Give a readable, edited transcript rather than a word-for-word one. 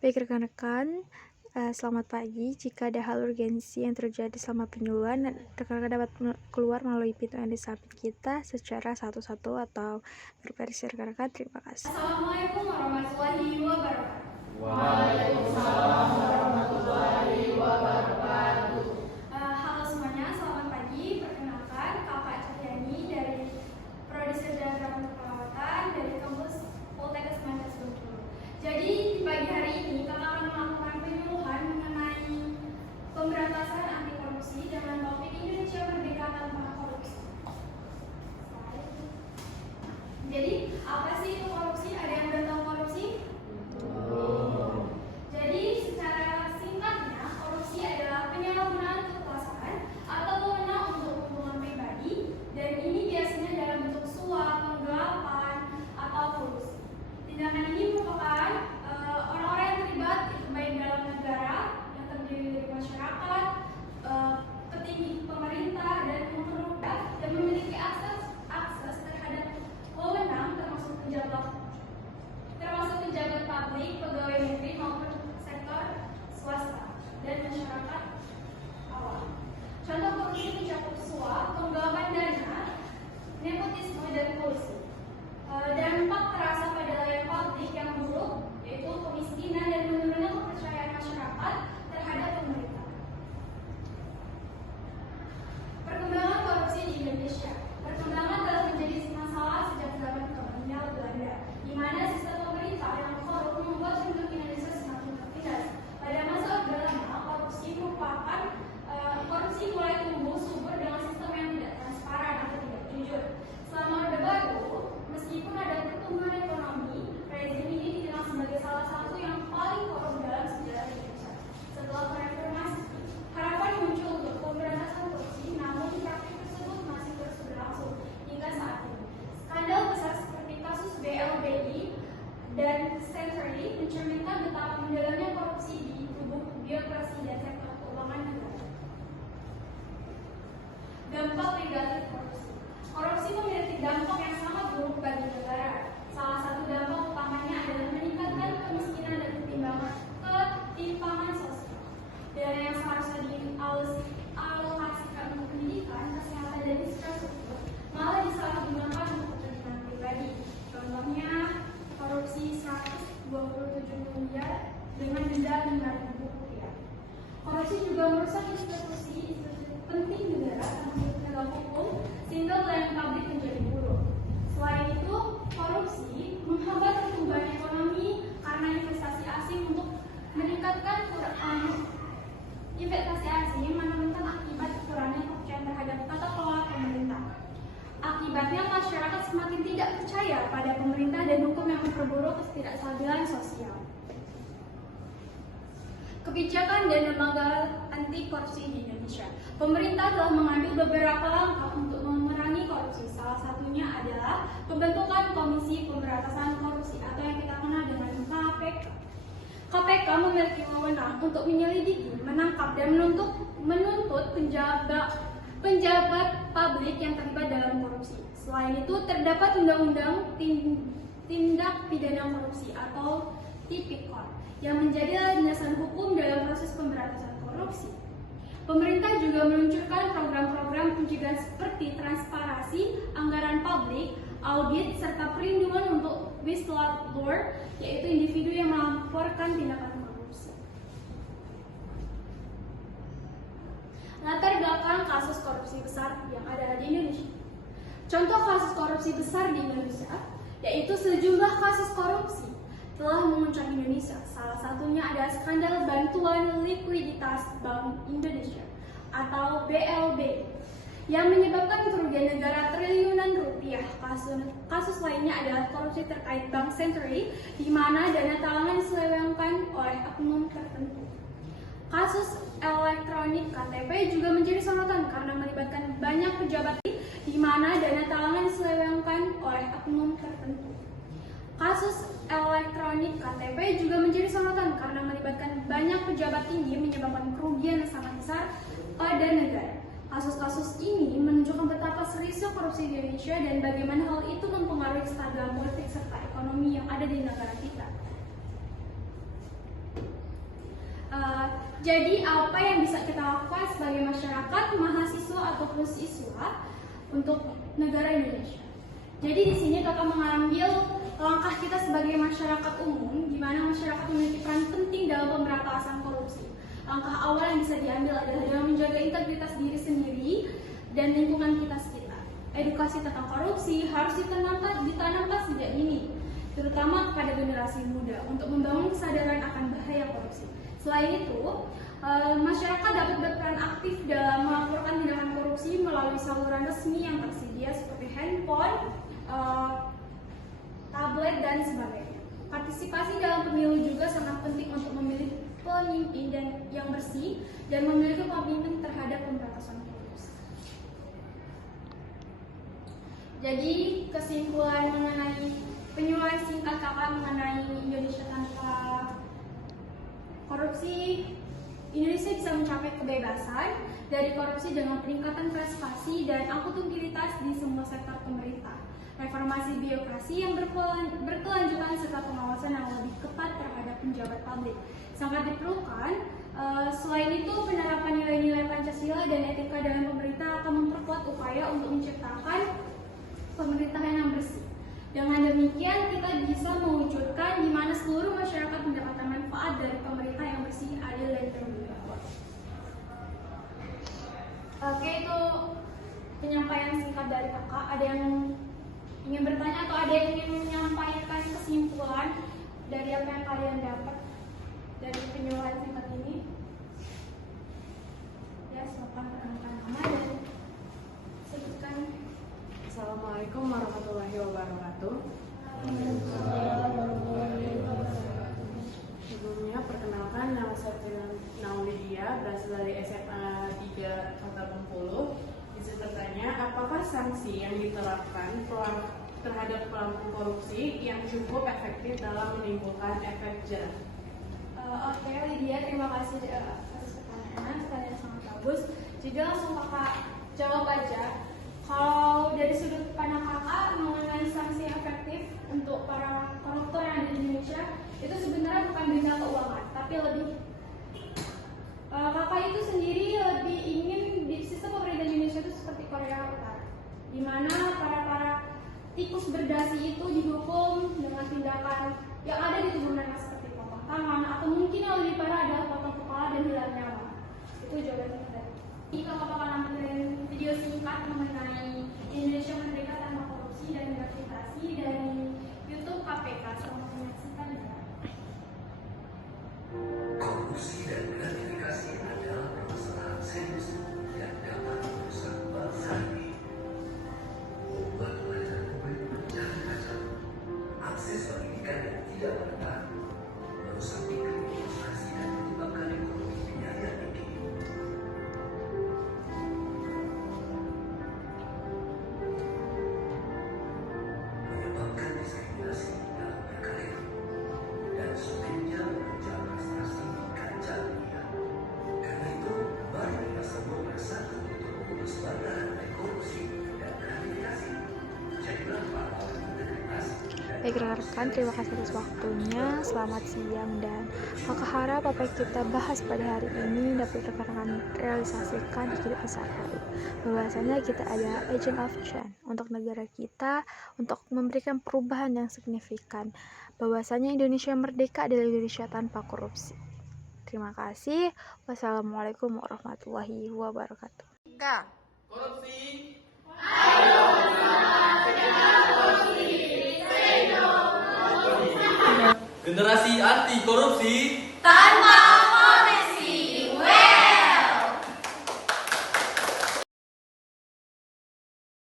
Baik rekan-rekan, selamat pagi. Jika ada hal urgensi yang terjadi selama penyuluhan, rekan-rekan dapat keluar melalui pintu yang disapit kita secara satu-satu atau berbaris. Rekan-rekan, terima kasih. Assalamualaikum warahmatullahi wabarakatuh. Waalaikumsalam warahmatullahi wabarakatuh. Halo semuanya, selamat pagi. Perkenalkan, Kakak Cahyani dari Prodi Sarjana Drama Perawatan dari kampus Poltekkes Kemenkes Bengkulu. Jadi di pagi hari ini kakak akan melakukan penyuluhan mengenai pemberantasan anti korupsi dengan topik Indonesia Merdeka Tanpa Korupsi. Jadi apa sih itu korupsi? Ada yang udah tahu korupsi? Jadi secara singkatnya, korupsi adalah penyalahgunaan kekuasaan atau wewenang untuk keuntungan pribadi, dan ini biasanya dalam bentuk suap, penggelapan, atau kolusi. Tindakan ini merupakan orang-orang yang terlibat baik dalam negara yang terdiri dari masyarakat, petinggi pemerintah, dan pemerintah yang memiliki akses terhadap wewenang termasuk pejabat publik, pegawai negeri maupun sektor swasta dan masyarakat awam. Contoh korupsi mencakup suap, penggelapan dana, nepotisme, dan kolusi. Dampak terasa pada layanan publik yang buruk yaitu kemiskinan dan menurunnya kepercayaan masyarakat terhadap pemerintah. Perkembangan korupsi di Indonesia. Perkembangan telah menjadi masalah sejak zaman kolonial Belanda, di mana sistem pemerintah yang korup membuat penduduk Indonesia semakin tertindas. Pada masa Orde Lama, korupsi mulai tumbuh subur dengan sistem yang tidak transparan atau tidak jujur. Selama Orde Baru, meskipun ada pertumbuhan ekonomi, rezim ini dikenal sebagai salah satu yang paling korup dalam sejarah Indonesia. Setelah reformasi, harapan muncul untuk pemberantasan korupsi, namun praktik tersebut masih terus berlangsung hingga saat ini. Skandal besar seperti kasus BLBI dan Century mencerminkan betapa mendalamnya korupsi di tubuh birokrasi dan sektor keuangan negara. Dampak negatif korupsi. Korupsi memiliki dampak yang sangat buruk bagi negara. Salah satu dampak utamanya adalah meningkatkan kemiskinan dan ketimpangan sosial. Dana yang seharusnya dialokasikan untuk pendidikan, kesehatan, dan infrastruktur malah disalahgunakan untuk kepentingan pribadi. Contohnya, korupsi 127 miliar dengan denda Rp5.000. Korupsi juga merusak institusi penting negara termasuk penegak hukum, sehingga pelayanan publik menjadi buruk. Selain itu, korupsi menghambat pertumbuhan ekonomi karena investasi asing untuk meningkatkan investasi asing menurunkan akibat kurangnya kepercayaan terhadap tata kelola pemerintah. Akibatnya masyarakat semakin tidak percaya pada pemerintah dan hukum yang memperburuk ketidakstabilan sosial. Kebijakan dan lembaga anti korupsi di Indonesia. Pemerintah telah mengambil beberapa langkah untuk memerangi korupsi. Salah satunya adalah pembentukan Komisi Pemberantasan Korupsi atau yang kita kenal dengan KPK. KPK memiliki wewenang untuk menyelidiki, menangkap, dan menuntut penjabat publik yang terlibat dalam korupsi. Selain itu, terdapat Undang-Undang Tindak Pidana Korupsi atau Tipikor yang menjadi landasan hukum dalam proses pemberantasan korupsi. Pemerintah juga meluncurkan program-program pencegahan seperti transparansi, anggaran publik, audit, serta perlindungan untuk whistleblower, yaitu individu yang melaporkan tindakan korupsi. Latar belakang kasus korupsi besar yang ada di Indonesia. Contoh kasus korupsi besar di Indonesia, yaitu sejumlah kasus korupsi telah menguncang Indonesia. Salah satunya adalah skandal bantuan likuiditas Bank Indonesia atau BLB yang menyebabkan kerugian negara triliunan rupiah. Kasus lainnya adalah korupsi terkait Bank Century, di mana dana talangan diselewengkan oleh oknum tertentu. Kasus elektronik KTP juga menjadi sorotan karena melibatkan banyak pejabat, di mana dana talangan diselewengkan oleh oknum tertentu. Kasus elektronik KTP juga menjadi sorotan karena melibatkan banyak pejabat tinggi, menyebabkan kerugian yang sangat besar pada negara. Kasus-kasus ini menunjukkan betapa seriusnya korupsi di Indonesia dan bagaimana hal itu mempengaruhi kestabilan politik serta ekonomi yang ada di negara kita. Jadi apa yang bisa kita lakukan sebagai masyarakat, mahasiswa ataupun siswa untuk negara Indonesia? Jadi di sini kakak mengambil langkah kita sebagai masyarakat umum, di mana masyarakat memiliki peran penting dalam pemberantasan korupsi. Langkah awal yang bisa diambil adalah dengan menjaga integritas diri sendiri dan lingkungan kita sekitar. Edukasi tentang korupsi harus ditanamkan sejak dini, terutama kepada generasi muda untuk membangun kesadaran akan bahaya korupsi. Selain itu, masyarakat dapat berperan aktif dalam melaporkan tindakan korupsi melalui saluran resmi yang tersedia seperti handphone, tablet, dan sebagainya. Partisipasi dalam pemilu juga sangat penting untuk memilih pemimpin yang bersih dan memiliki komitmen terhadap pemberantasan korupsi. Jadi kesimpulan mengenai penyuluhan singkat kakak mengenai Indonesia tanpa korupsi, Indonesia bisa mencapai kebebasan dari korupsi dengan peningkatan prestasi dan akuntabilitas di semua sektor pemerintah, reformasi birokrasi yang berkelanjutan serta pengawasan yang lebih ketat terhadap penjabat publik sangat diperlukan. Selain itu, penerapan nilai-nilai Pancasila dan etika dalam pemerintah akan memperkuat upaya untuk menciptakan pemerintahan yang bersih. Dengan demikian, kita bisa mewujudkan di mana seluruh masyarakat mendapatkan manfaat dari pemerintah yang bersih, adil, dan terbuka. Oke, itu penyampaian singkat dari kakak. Ada yang ingin bertanya atau ada yang ingin menyampaikan kesimpulan dari apa yang kalian dapat dari penyuluhan singkat ini? Ya, silakan perkenalkan nama dan sebutkan. Assalamualaikum warahmatullahi wabarakatuh. Sebelumnya perkenalkan, nama saya Naulidia, berasal dari SMA 3 Kota Bengkulu. Bisa bertanya, apakah sanksi yang diterapkan terhadap pelaku korupsi yang cukup efektif dalam menimbulkan efek jerah? Oke, Lydia, terima kasih atas pertanyaan, kalian sangat bagus. Jadi langsung kakak jawab aja. Kalau dari sudut pandang kakak mengenai sanksi yang efektif untuk para koruptor yang ada di Indonesia, itu sebenarnya bukan denda keuangan, tapi lebih kakak itu sendiri lebih ingin di sistem pemerintahan Indonesia itu seperti Korea Utara, di mana para tikus berdasi itu dihukum dengan tindakan yang ada di tubuh mereka seperti potong tangan, atau mungkin yang lebih parah adalah potong kepala dan hilang nyawa. Itu jawaban kita. Ini kakak bakal nampilin video singkat mengenai Indonesia Merdeka Tanpa Korupsi dan Gratifikasi dari YouTube KPK. Selamat menyaksikan ya. Korupsi dan gratifikasi adalah permasalahan serius yang dapat merusak bangsa ini. Membuat pelajaran publik menjadi kacau, akses pendidikan yang tidak merata, merusak iklim investasi dan menyebabkan ekonomi biaya tinggi. Menyebabkan diskriminasi dalam berkarir dan sulitnya mengejar prestasi di kancah dunia. Karena itu, mari kita semua bersatu untuk memutus bantahan oleh korupsi dan gratifikasi. Jadilah pahlawan integritas. Baik rekan-rekan, terima kasih atas waktunya. Selamat siang, dan kakak harap apa yang kita bahas pada hari ini dapat rekan-rekan realisasikan di kehidupan sehari-hari. Bahwasanya kita adalah agent of change untuk negara kita, untuk memberikan perubahan yang signifikan. Bahwasanya Indonesia merdeka adalah Indonesia tanpa korupsi. Terima kasih. Wassalamualaikum warahmatullahi wabarakatuh. Korupsi. Generasi anti korupsi Tanpa